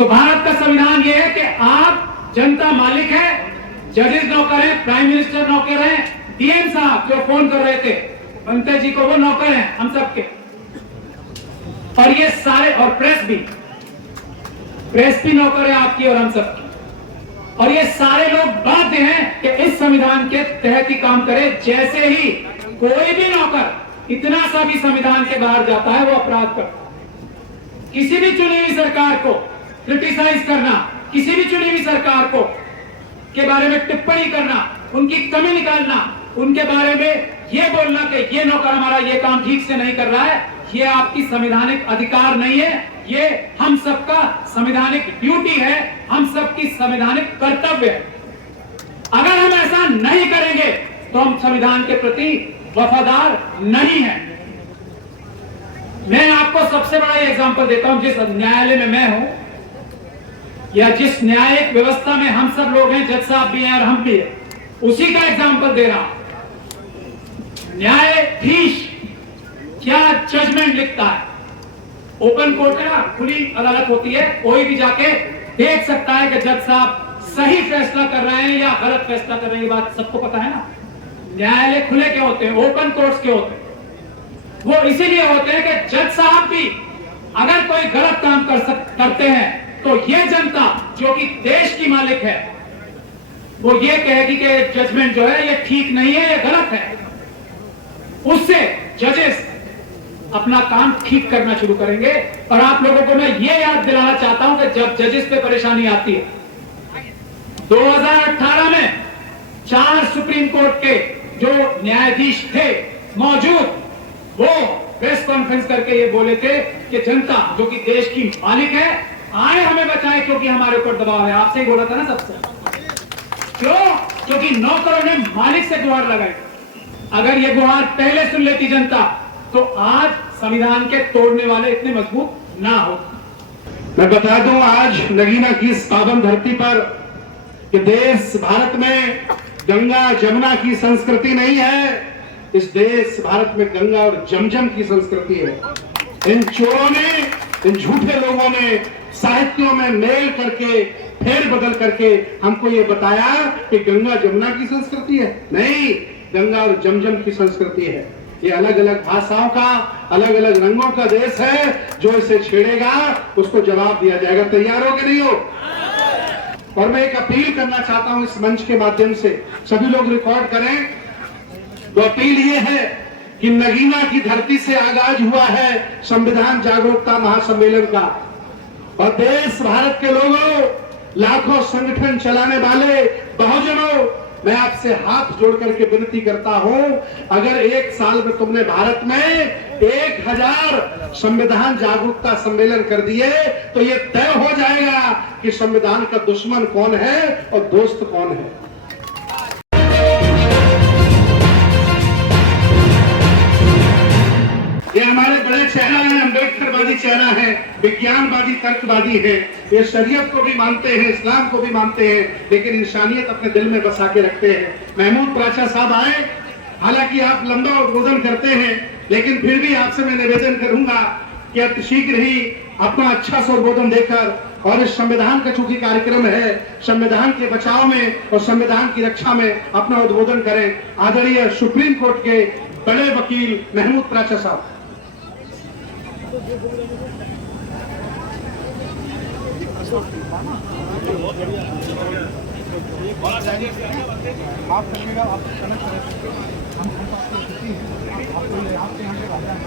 तो भारत का संविधान यह है कि आप जनता मालिक है, जजेस नौकर है, प्राइम मिनिस्टर नौकर है, डीएम साहब जो फोन कर रहे थे बनते जी को, वो नौकर हैं हम सबके। और ये सारे, और प्रेस भी नौकर है आपकी और हम सबकी। और ये सारे लोग बाध्य हैं कि इस संविधान के तहत ही काम करे। जैसे ही कोई भी नौकर इतना सा भी संविधान के बाहर जाता है वो अपराध करता है। किसी भी चुनी हुई सरकार को क्रिटिसाइज करना, किसी भी चुनी हुई सरकार को के बारे में टिप्पणी करना, उनकी कमी निकालना, उनके बारे में ये बोलना कि ये नौकर हमारा ये काम ठीक से नहीं कर रहा है, ये आपकी संवैधानिक अधिकार नहीं है, ये हम सबका संवैधानिक ड्यूटी है, हम सबकी संवैधानिक कर्तव्य है। अगर हम ऐसा नहीं करेंगे तो हम संविधान के प्रति वफादार नहीं हैं। मैं आपको सबसे बड़ा एग्जांपल देता हूं। जिस न्यायालय में मैं हूं या जिस न्यायिक व्यवस्था में हम सब लोग हैं, जज साहब भी हैं और हम भी हैं, उसी का एग्जांपल दे रहा हूं। न्यायाधीश क्या जजमेंट लिखता है? ओपन कोर्ट है ना, खुली अदालत होती है, कोई भी जाके देख सकता है कि जज साहब सही फैसला कर रहे हैं या गलत फैसला कर रहे हैं। ये बात सबको पता है ना। न्यायालय खुले क्यों होते हैं? ओपन कोर्ट्स क्यों होते हैं? वो इसीलिए होते हैं कि जज साहब भी अगर कोई गलत काम करते हैं तो ये जनता जो कि देश की मालिक है वो ये कहेगी कि जजमेंट जो है ये ठीक नहीं है, ये गलत है। उससे जजेस अपना काम ठीक करना शुरू करेंगे। और आप लोगों को मैं ये याद दिलाना चाहता हूं कि जब जजेस पे परेशानी आती है, 2018 में 4 सुप्रीम कोर्ट के जो न्यायाधीश थे मौजूद, वो प्रेस कॉन्फ्रेंस करके ये बोले थे कि जनता जो कि देश की मालिक है आए हमें बचाए क्योंकि हमारे ऊपर दबाव है। आपसे ही बोला था ना सबसे। क्यों? क्योंकि नौकरों ने मालिक से गुहार लगाई। अगर ये गुहार पहले सुन लेती जनता तो आज संविधान के तोड़ने वाले इतने मजबूत ना हो। मैं बता दूं आज नगीना की इस पावन धरती पर कि देश भारत में गंगा जमुना की संस्कृति नहीं है। इस देश भारत में गंगा और जमजम की संस्कृति है। इन चोरों ने, इन झूठे लोगों ने साहित्यों में मेल करके, फेर बदल करके हमको ये बताया कि गंगा जमुना की संस्कृति है। नहीं, गंगा और जमजम की संस्कृति है। ये अलग अलग भाषाओं का, अलग अलग रंगों का देश है। जो इसे छेड़ेगा उसको जवाब दिया जाएगा। तैयार हो कि नहीं हो? और मैं एक अपील करना चाहता हूं इस मंच के माध्यम से, सभी लोग रिकॉर्ड करें। तो अपील ये है कि नगीना की धरती से आगाज हुआ है संविधान जागरूकता महासम्मेलन का। और देश भारत के लोगों, लाखों संगठन चलाने वाले बहुजनों, मैं आपसे हाथ जोड़ करके विनती करता हूं, अगर एक साल में तुमने भारत में 1000 संविधान जागरूकता सम्मेलन कर दिए तो ये तय हो जाएगा कि संविधान का दुश्मन कौन है और दोस्त कौन है। ये हमारे बड़े चेहरा है, अम्बेडकरवादी चेहरा है, विज्ञानवादी तर्कवादी है। ये शरीयत को भी मानते हैं, इस्लाम को भी मानते हैं, लेकिन इंसानियत अपने दिल में बसा के रखते हैं। महमूद प्राचा साहब आए, हालांकि आप लंबा उद्बोधन करते हैं, लेकिन फिर भी आपसे मैं निवेदन करूंगा कि अति शीघ्र ही अपना अच्छा सा उद्बोधन देकर और इस संविधान का चूंकि कार्यक्रम है, संविधान के बचाव में और संविधान की रक्षा में अपना उद्बोधन करें। आदरणीय सुप्रीम कोर्ट के बड़े वकील महमूद प्राचा साहब।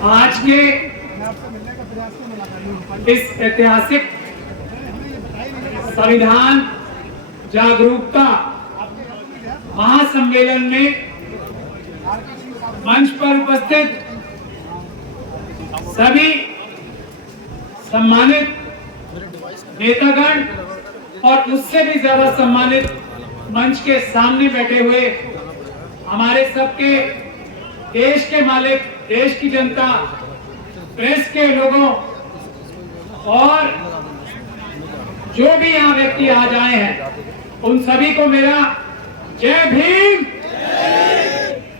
आज के इस ऐतिहासिक संविधान जागरूकता महासम्मेलन में मंच पर उपस्थित सभी सम्मानित नेतागण और उससे भी ज्यादा सम्मानित मंच के सामने बैठे हुए हमारे सबके देश के मालिक, देश की जनता, प्रेस के लोगों और जो भी यहाँ व्यक्ति आज आए हैं, उन सभी को मेरा जय भीम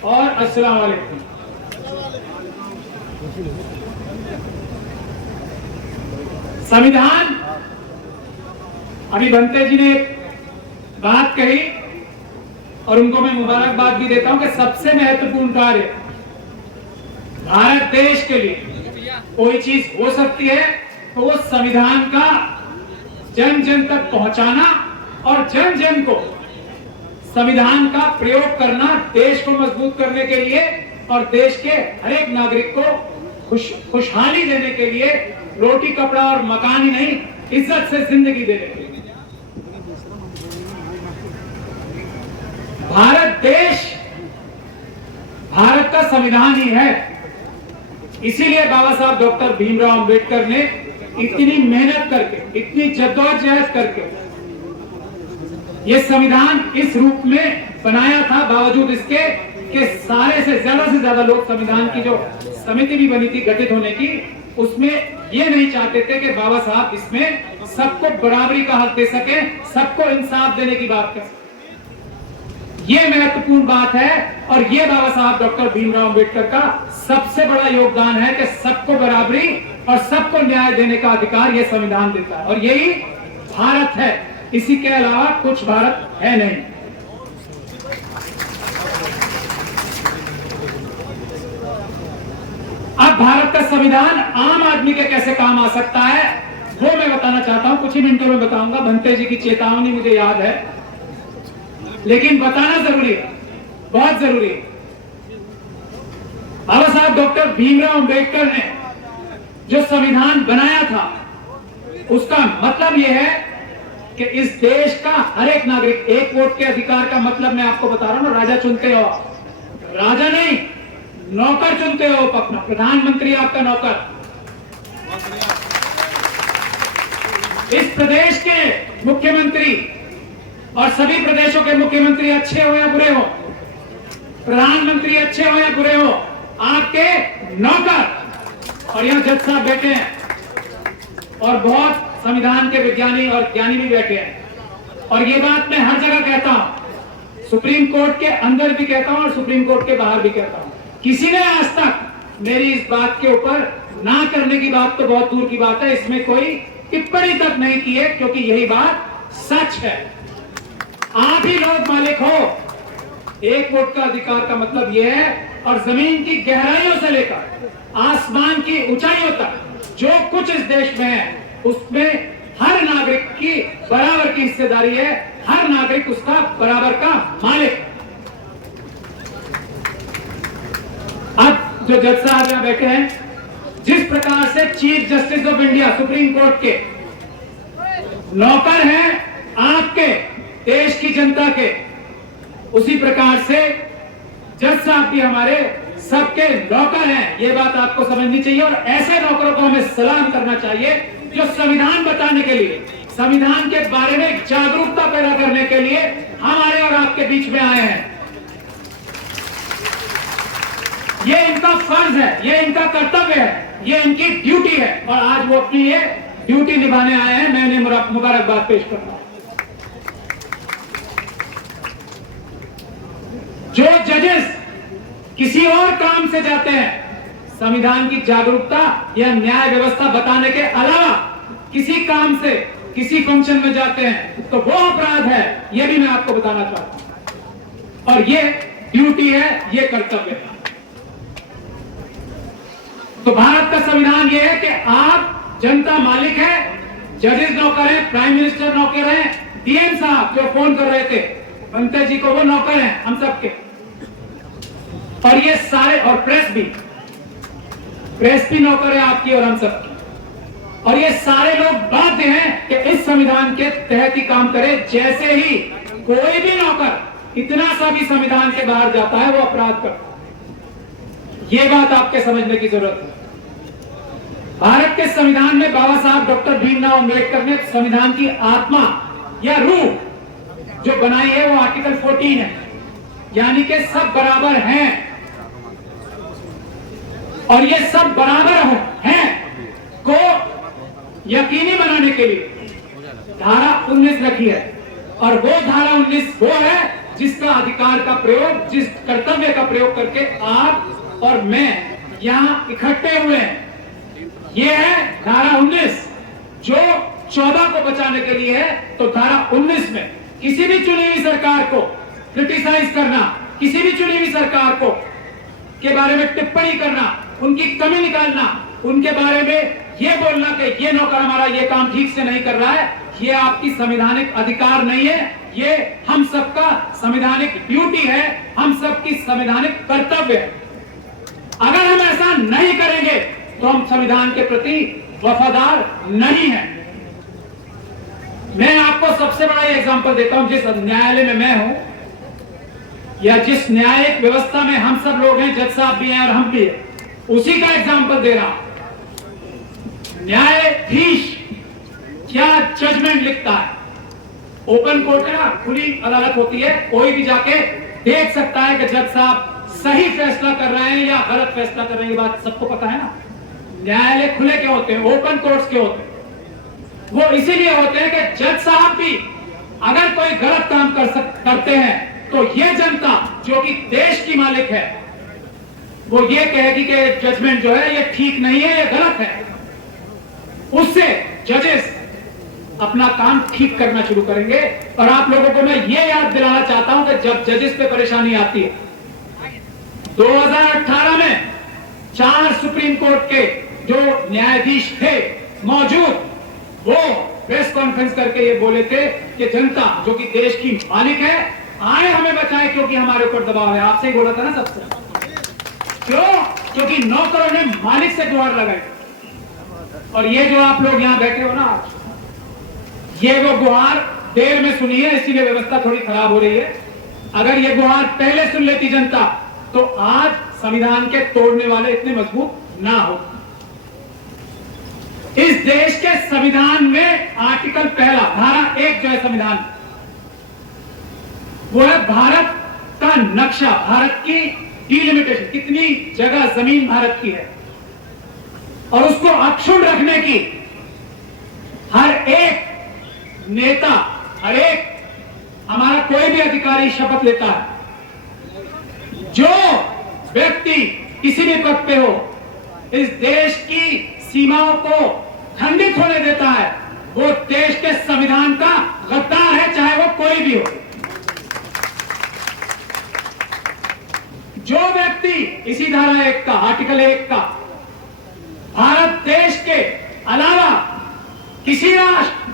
और अस्सलाम वालेकुम। संविधान अभी बनते जी ने एक बात कही और उनको मैं मुबारकबाद भी देता हूं कि सबसे महत्वपूर्ण कार्य भारत देश के लिए कोई चीज हो सकती है तो वो संविधान का जन जन तक पहुंचाना और जन जन को संविधान का प्रयोग करना, देश को मजबूत करने के लिए और देश के हर एक नागरिक को खुशहाली देने के लिए, रोटी कपड़ा और मकान ही नहीं, इज्जत से जिंदगी देने के लिए। भारत देश भारत का संविधान ही है। इसीलिए बाबा साहब डॉक्टर भीमराव अंबेडकर ने इतनी मेहनत करके, इतनी जद्दोजहद करके ये संविधान इस रूप में बनाया था, बावजूद इसके कि सारे से ज्यादा लोग संविधान की जो समिति भी बनी थी गठित होने की, उसमें ये नहीं चाहते थे कि बाबा साहब इसमें सबको बराबरी का हक दे सके, सबको इंसाफ देने की बात कर सके। ये महत्वपूर्ण बात है और ये बाबा साहब डॉक्टर भीमराव अंबेडकर का सबसे बड़ा योगदान है कि सबको बराबरी और सबको न्याय देने का अधिकार ये संविधान देता है, और यही भारत है। इसी के अलावा कुछ भारत है नहीं। अब भारत का संविधान आम आदमी के कैसे काम आ सकता है वो मैं बताना चाहता हूं, कुछ ही मिनटों में बताऊंगा। भंते जी की चेतावनी मुझे याद है, लेकिन बताना जरूरी है, बहुत जरूरी है। बाबा साहब डॉक्टर भीमराव अंबेडकर ने जो संविधान बनाया था उसका मतलब यह है कि इस देश का हर एक नागरिक, एक वोट के अधिकार का मतलब मैं आपको बता रहा हूं ना, राजा चुनते हो, राजा नहीं, नौकर चुनते हो अपना, प्रधानमंत्री आपका नौकर। इस प्रदेश के मुख्यमंत्री और सभी प्रदेशों के मुख्यमंत्री अच्छे हो या बुरे हो, प्रधानमंत्री अच्छे हो या बुरे हो, आपके नौकर। और यहां जज साहब बैठे हैं और बहुत संविधान के विज्ञानी और ज्ञानी भी बैठे हैं, और ये बात मैं हर जगह कहता हूं, सुप्रीम कोर्ट के अंदर भी कहता हूं और सुप्रीम कोर्ट के बाहर भी कहता हूं। किसी ने आज तक मेरी इस बात के ऊपर ना करने की बात तो बहुत दूर की बात है, इसमें कोई टिप्पणी तक नहीं की है, क्योंकि यही बात सच है। आप ही लोग मालिक हो। एक वोट का अधिकार का मतलब यह है, और जमीन की गहराइयों से लेकर आसमान की ऊंचाइयों तक जो कुछ इस देश में है उसमें हर नागरिक की बराबर की हिस्सेदारी है, हर नागरिक उसका बराबर का मालिक। अब जो जज साहब यहां बैठे हैं, जिस प्रकार से chief justice of India supreme court के नौकर हैं आपके, देश की जनता के, उसी प्रकार से जज साहब भी हमारे सबके नौकर हैं। ये बात आपको समझनी चाहिए, और ऐसे नौकरों को हमें सलाम करना चाहिए जो संविधान बताने के लिए, संविधान के बारे में जागरूकता पैदा करने के लिए हमारे और आपके बीच में आए हैं। ये इनका फर्ज है, ये इनका कर्तव्य है, ये इनकी ड्यूटी है, और आज वो अपनी ये ड्यूटी निभाने आए हैं। मैं उन्हें मुबारकबाद पेश करता हूं। जो जजेस किसी और काम से जाते हैं, संविधान की जागरूकता या न्याय व्यवस्था बताने के अलावा किसी काम से किसी फंक्शन में जाते हैं, तो वो अपराध है, ये भी मैं आपको बताना चाहता हूं। और ये ड्यूटी है, ये कर्तव्य है। तो भारत का संविधान ये है कि आप जनता मालिक है, जजेस नौकर है, प्राइम मिनिस्टर नौकर है, डीएम साहब जो फोन कर रहे थे बनते जी को, वो नौकर हैं हम सबके। और ये सारे, और प्रेस भी नौकर है आपकी और हम सबकी। और ये सारे लोग बाध्य हैं कि इस संविधान के तहत ही काम करें। जैसे ही कोई भी नौकर इतना सा भी संविधान के बाहर जाता है, वो अपराध करता है। ये बात आपके समझने की जरूरत है। भारत के संविधान में बाबा साहब डॉक्टर भीमराव अंबेडकर ने संविधान की आत्मा या रूह जो बनाई है वो आर्टिकल 14 है, यानी कि सब बराबर हैं, और ये सब बराबर हैं को यकीनी बनाने के लिए धारा 19 रखी है। और वो धारा 19 वो है जिसका अधिकार का प्रयोग, जिस कर्तव्य का प्रयोग करके आप और मैं यहां इकट्ठे हुए हैं। ये है धारा 19 जो 14 को बचाने के लिए है, तो धारा 19 में किसी भी चुनी हुई सरकार को क्रिटिसाइज करना, किसी भी चुनी हुई सरकार को के बारे में टिप्पणी करना, उनकी कमी निकालना, उनके बारे में ये बोलना कि ये नौकर हमारा ये काम ठीक से नहीं कर रहा है, ये आपकी संवैधानिक अधिकार नहीं है, ये हम सबका संवैधानिक ड्यूटी है, हम सबकी संवैधानिक कर्तव्य है। अगर हम ऐसा नहीं करेंगे तो हम संविधान के प्रति वफादार नहीं हैं। मैं आपको सबसे बड़ा एग्जांपल देता हूं, जिस न्यायालय में मैं हूं या जिस न्यायिक व्यवस्था में हम सब लोग हैं, जज साहब भी हैं और हम भी हैं, उसी का एग्जांपल दे रहा हूं। न्यायाधीश क्या जजमेंट लिखता है? ओपन कोर्ट है ना, खुली अदालत होती है, कोई भी जाके देख सकता है कि जज साहब सही फैसला कर रहे हैं या गलत फैसला कर रहे हैं। ये बात सबको पता है ना। न्यायालय खुले क्यों होते हैं? ओपन कोर्ट्स के होते हैं। वो इसीलिए होते हैं कि जज साहब भी अगर कोई गलत काम करते हैं तो ये जनता जो कि देश की मालिक है, वो ये कहेगी कि जजमेंट जो है ये ठीक नहीं है, ये गलत है। उससे जजेस अपना काम ठीक करना शुरू करेंगे। और आप लोगों को मैं ये याद दिलाना चाहता हूं कि जब जजेस पे परेशानी आती है, 2018 में 4 सुप्रीम कोर्ट के जो न्यायाधीश थे मौजूद, वो प्रेस कॉन्फ्रेंस करके ये बोले थे कि जनता जो कि देश की मालिक है, आए हमें बचाए क्योंकि हमारे ऊपर दबाव है। आपसे ही बोला था ना सबसे। क्यों? क्योंकि नौकरों ने मालिक से गुहार लगाई। और ये जो आप लोग यहां बैठे हो ना आज, ये वो गुहार देर में सुनी है, इसीलिए व्यवस्था थोड़ी खराब हो रही है। अगर ये गुहार पहले सुन लेती जनता तो आज संविधान के तोड़ने वाले इतने मजबूत ना हो। इस देश के संविधान में आर्टिकल 1 धारा 1 जो है संविधान, वो है भारत का नक्शा, भारत की डिलिमिटेशन, कितनी जगह जमीन भारत की है, और उसको अक्षुण्ण रखने की हर एक नेता, हर एक हमारा कोई भी अधिकारी शपथ लेता है। जो व्यक्ति किसी भी पद पे हो, इस देश की सीमाओं को खंडित होने देता है, वो देश के संविधान का गद्दार है, चाहे वो कोई भी हो। जो व्यक्ति इसी धारा 1 का, आर्टिकल 1 का भारत देश के अलावा किसी राष्ट्र,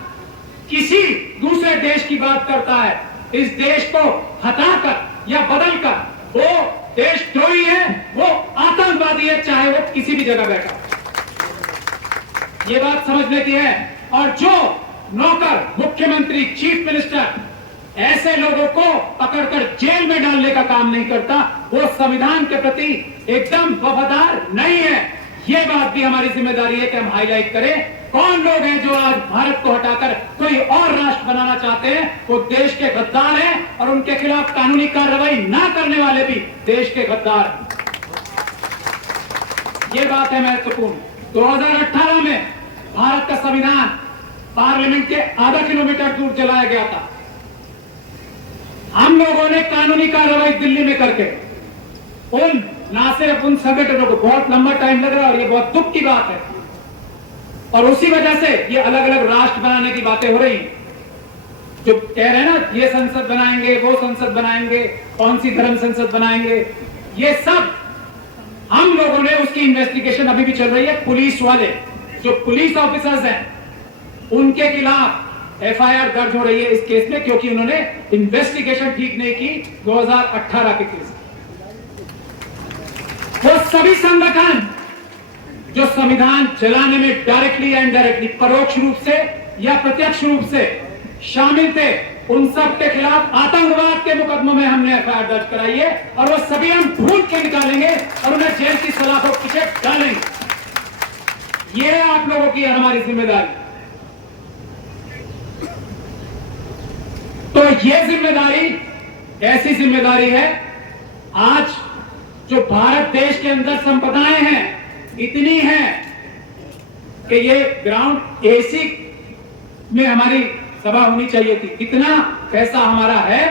किसी दूसरे देश की बात करता है, इस देश को हटाकर या बदलकर, वो देशद्रोही है, वो आतंकवादी है, चाहे वो किसी भी जगह बैठा। ये बात समझने की है। और जो नौकर, मुख्यमंत्री, चीफ मिनिस्टर ऐसे लोगों को पकड़कर जेल में डालने का काम नहीं करता, वो संविधान के प्रति एकदम वफादार नहीं है। ये बात भी हमारी जिम्मेदारी है कि हम हाईलाइट करें कौन लोग हैं जो आज भारत को हटाकर कोई और राष्ट्र बनाना चाहते हैं। वो देश के गद्दार हैं और उनके खिलाफ कानूनी कार्रवाई ना करने वाले भी देश के गद्दार हैं। ये बात है महत्वपूर्ण। 2018 में भारत का संविधान पार्लियामेंट के आधा किलोमीटर दूर जलाया गया था। हम लोगों ने कानूनी कार्रवाई दिल्ली में करके ना सिर्फ उन संगठनों को, बहुत लंबा टाइम लग रहा है और ये बहुत दुख की बात है, और उसी वजह से ये अलग अलग राष्ट्र बनाने की बातें हो रही, जो कह रहे हैं ना ये संसद बनाएंगे, वो संसद बनाएंगे, कौन सी धर्म संसद बनाएंगे, ये सब हम लोगों ने, उसकी इन्वेस्टिगेशन अभी भी चल रही है। पुलिस वाले जो पुलिस ऑफिसर्स हैं उनके खिलाफ एफआईआर दर्ज हो रही है इस केस में, क्योंकि उन्होंने इन्वेस्टिगेशन ठीक नहीं की 2018 के केस। वो सभी संगठन जो संविधान चलाने में डायरेक्टली या इनडायरेक्टली, परोक्ष रूप से या प्रत्यक्ष रूप से शामिल थे, उन सब के खिलाफ आतंकवाद के मुकदमों में हमने एफआईआर दर्ज कराई है, और वो सभी हम ढूंढ के निकालेंगे और उन्हें जेल की सलाखों के पीछे डालेंगे। ये है आप लोगों की हमारी जिम्मेदारी। तो ये जिम्मेदारी ऐसी जिम्मेदारी है, आज जो भारत देश के अंदर संपदाएं हैं इतनी है कि ये ग्राउंड एसी में हमारी सभा होनी चाहिए थी। इतना पैसा हमारा है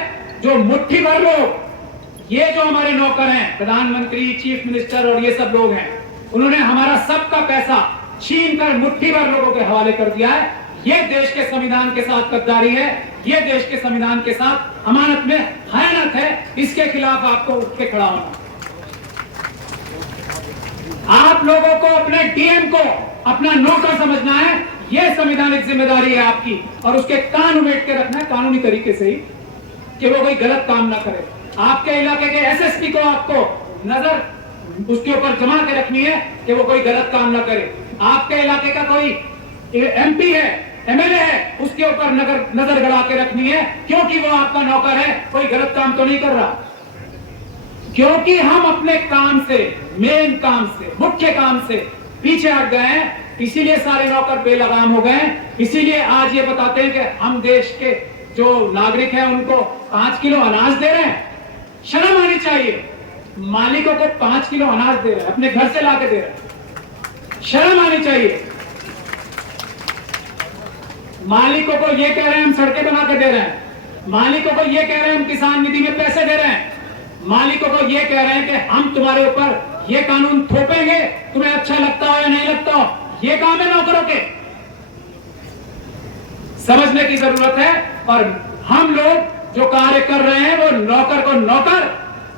जो मुट्ठी भर लोग, ये जो हमारे नौकर हैं, प्रधानमंत्री, चीफ मिनिस्टर और ये सब लोग हैं, उन्होंने हमारा सबका पैसा छीन कर मुट्ठी भर लोगों के हवाले कर दिया है। ये देश के संविधान के साथ गद्दारी है, ये देश के संविधान के साथ अमानत में खयानत है। इसके खिलाफ आपको उठ के खड़ा होना। आप लोगों को अपने डीएम को अपना नौकर समझना है, यह संवैधानिक जिम्मेदारी है आपकी, और उसके कान उमेट के रखना है कानूनी तरीके से ही, कि वो कोई गलत काम ना करे। आपके इलाके के एसएसपी को आपको नजर उसके ऊपर जमा के रखनी है कि वो कोई गलत काम ना करे। आपके इलाके का कोई एमपी है, एमएलए है, उसके ऊपर नजर गड़ा के रखनी है, क्योंकि वो आपका नौकर है, कोई गलत काम तो नहीं कर रहा। क्योंकि हम अपने काम से, मेन काम से, मुख्य काम से पीछे हट गए हैं, इसीलिए सारे नौकर बेलगाम हो गए हैं। इसीलिए आज ये बताते हैं कि हम देश के जो नागरिक हैं उनको 5 किलो अनाज दे रहे हैं। शर्म आनी चाहिए। मालिकों को 5 किलो अनाज दे रहे हैं, अपने घर से लाके दे रहे हैं, शर्म आनी चाहिए। मालिकों को ये कह रहे हैं हम सड़कें बना के दे रहे हैं, मालिकों को ये कह रहे हैं हम किसान निधि में पैसे दे रहे हैं, मालिकों को ये कह रहे हैं कि हम तुम्हारे ऊपर ये कानून थोपेंगे, तुम्हें अच्छा लगता हो या नहीं लगता हो। ये काम है नौकरों के। समझने की जरूरत है। और हम लोग जो कार्य कर रहे हैं वो नौकर को नौकर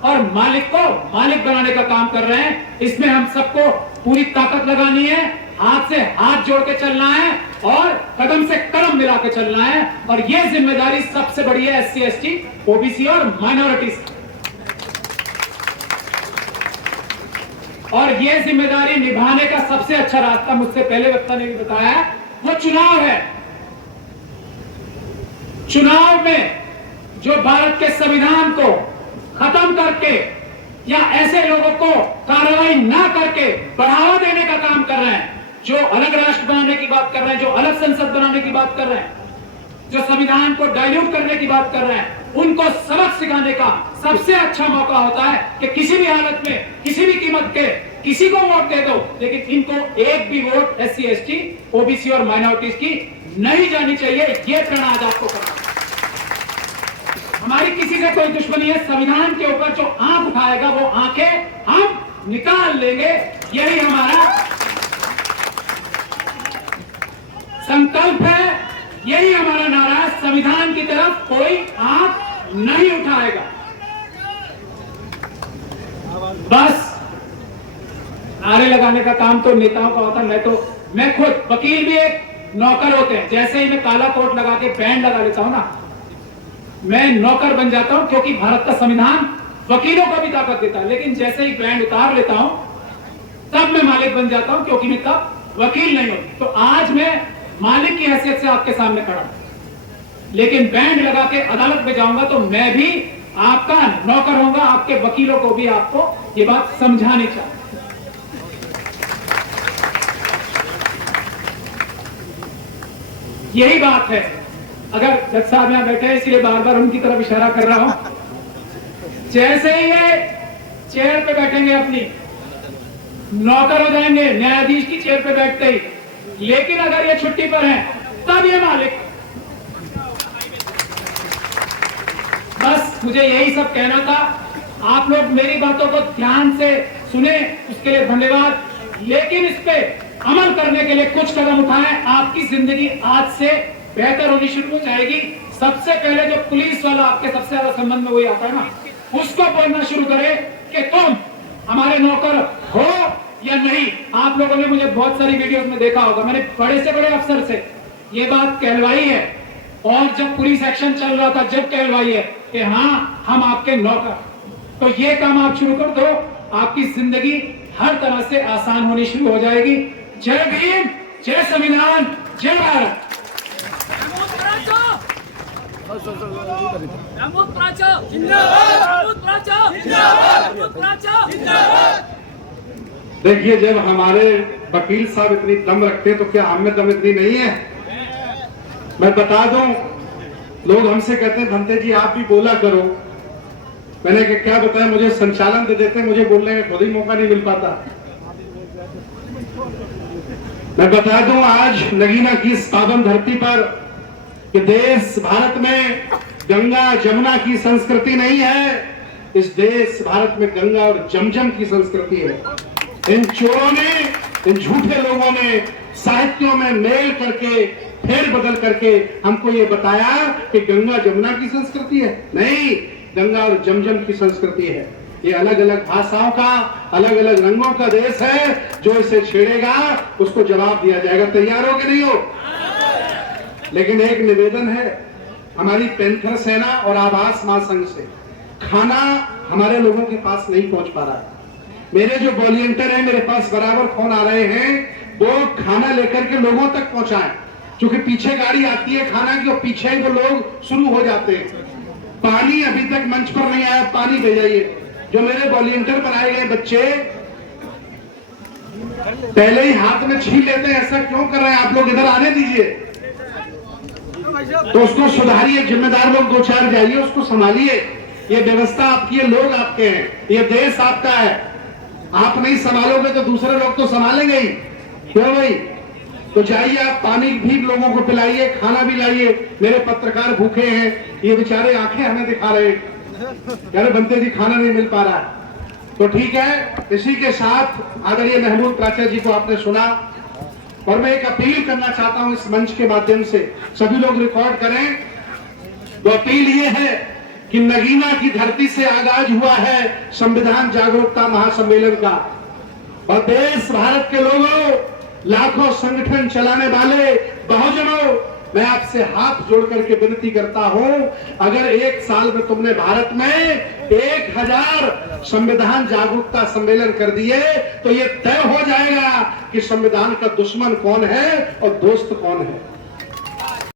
और मालिक को मालिक बनाने का काम कर रहे हैं। इसमें हम सबको पूरी ताकत लगानी है, हाथ से हाथ जोड़ के चलना है और कदम से कदम मिला के चलना है। और ये जिम्मेदारी सबसे बड़ी है एससी, एसटी, ओबीसी और माइनॉरिटीज। और ये जिम्मेदारी निभाने का सबसे अच्छा रास्ता, मुझसे पहले वक्ता ने भी बताया, वो चुनाव है। चुनाव में जो भारत के संविधान को खत्म करके या ऐसे लोगों को कार्रवाई ना करके बढ़ावा देने का काम कर रहे हैं, जो अलग राष्ट्र बनाने की बात कर रहे हैं, जो अलग संसद बनाने की बात कर रहे हैं, जो संविधान को डाइल्यूट करने की बात कर रहे हैं, उनको सबक सिखाने का सबसे अच्छा मौका होता है कि किसी भी हालत में, किसी भी कीमत के किसी को वोट दे दो, लेकिन इनको एक भी वोट एससी, एसटी, ओबीसी और माइनॉरिटीज की नहीं जानी चाहिए। यह प्रण आज आपको करना। हमारी किसी से कोई दुश्मनी है, संविधान के ऊपर जो आंख उठाएगा वो आंखें हम निकाल लेंगे। यही हमारा संकल्प है, यही हमारा नारा है। संविधान की तरफ कोई आंख नहीं उठाएगा। बस नारे लगाने का काम तो नेताओं का होता है। मैं खुद वकील भी एक नौकर होते हैं। जैसे ही मैं काला कोट लगा के बैंड लगा लेता हूं ना, मैं नौकर बन जाता हूं, क्योंकि भारत का संविधान वकीलों को भी ताकत देता है। लेकिन जैसे ही बैंड उतार लेता हूं तब मैं मालिक बन जाता हूं, क्योंकि मैं तब वकील नहीं हूं। तो आज मैं मालिक की हैसियत से आपके सामने खड़ा हूं, लेकिन बैंड लगा के अदालत में जाऊंगा तो मैं भी आपका नौकर होऊंगा। आपके वकीलों को भी आपको ये बात समझानी चाहिए। यही बात है। अगर जज साहब यहां बैठे हैं, इसलिए बार बार उनकी तरफ इशारा कर रहा हूं। जैसे ही ये चेयर पे बैठेंगे, अपनी नौकर हो जाएंगे न्यायाधीश की चेयर पे बैठते ही। लेकिन अगर ये छुट्टी पर हैं, तब ये मालिक। बस मुझे यही सब कहना था। आप लोग मेरी बातों को ध्यान से सुने, उसके लिए धन्यवाद। लेकिन इस पे अमल करने के लिए कुछ कदम उठाएं। आपकी जिंदगी आज से बेहतर होनी शुरू हो जाएगी। सबसे पहले जो पुलिस वाला आपके सबसे ज्यादा संबंध में वही आता है ना, उसको बोलना शुरू करें कि तुम हमारे नौकर हो या नहीं। आप लोगों ने मुझे बहुत सारी वीडियोस में देखा होगा, मैंने बड़े से बड़े अफसर से ये बात कहलवाई है। और जब पुलिस एक्शन चल रहा था, जब कहलवाई है कि हाँ हम आपके नौकर, तो ये काम आप शुरू कर दो। आपकी जिंदगी हर तरह से आसान होनी शुरू हो जाएगी। जय भीम, जय संविधान, जय भारत। देखिए, जब हमारे वकील साहब इतनी दम रखते हैं तो क्या हम में दम इतनी नहीं है? मैं बता दूं, लोग हमसे कहते हैं भंते जी आप भी बोला करो। मैंने क्या बताया, मुझे संचालन दे देते, मुझे बोलने का खुद ही मौका नहीं मिल पाता। मैं बता दूं, आज नगीना की इस पावन धरती पर कि देश भारत में गंगा जमुना की संस्कृति नहीं है। इस देश भारत में गंगा और जमजम की संस्कृति है। इन चोरों ने, इन झूठे लोगों ने साहित्यों में मेल करके फेर बदल करके हमको ये बताया कि गंगा जमुना की संस्कृति है। नहीं, गंगा और जमजम की संस्कृति है। ये अलग अलग भाषाओं का, अलग अलग रंगों का देश है। जो इसे छेड़ेगा उसको जवाब दिया जाएगा। तैयार हो कि नहीं हो? लेकिन एक निवेदन है हमारी पेंथर सेना और आवास महासंघ से, खाना हमारे लोगों के पास नहीं पहुंच पा रहा है। मेरे जो वॉलंटियर हैं, मेरे पास बराबर फोन आ रहे हैं, वो खाना लेकर के लोगों तक पहुंचाएं। क्योंकि पीछे गाड़ी आती है खाना की और पीछे ही वो लोग शुरू हो जाते हैं। पानी अभी तक मंच पर नहीं आया, पानी भेजाइए। जो मेरे वॉलंटियर बनाए गए बच्चे पहले ही हाथ में छीन लेते हैं, ऐसा क्यों कर रहे हैं आप लोग? इधर आने दीजिए। तो उसको सुधारिए, जिम्मेदार लोग 2-4 जाइए, उसको संभालिए। ये व्यवस्था आपकी है, लोग आपके हैं, ये देश आपका है। आप नहीं संभालोगे तो दूसरे लोग तो संभालेंगे ही। क्यों भाई? तो जाइए आप, पानी भी लोगों को पिलाइए, खाना भी लाइए। मेरे पत्रकार भूखे हैं, ये बेचारे आंखें हमें दिखा रहे हैं, कह रहे बनते जी खाना नहीं मिल पा रहा है। तो ठीक है, इसी के साथ आदरणीय महमूद प्राचार्य जी को आपने सुना, और मैं एक अपील करना चाहता हूं इस मंच के माध्यम से, सभी लोग रिकॉर्ड करें। तो अपील ये है कि नगीना की धरती से आगाज हुआ है संविधान जागरूकता महासम्मेलन का, और देश भारत के लोगों, लाखों संगठन चलाने वाले बहुजनों, मैं आपसे हाथ जोड़ करके विनती करता हूं, अगर 1 साल में तुमने भारत में 1000 संविधान जागरूकता सम्मेलन कर दिए तो ये तय हो जाएगा कि संविधान का दुश्मन कौन है और दोस्त कौन है।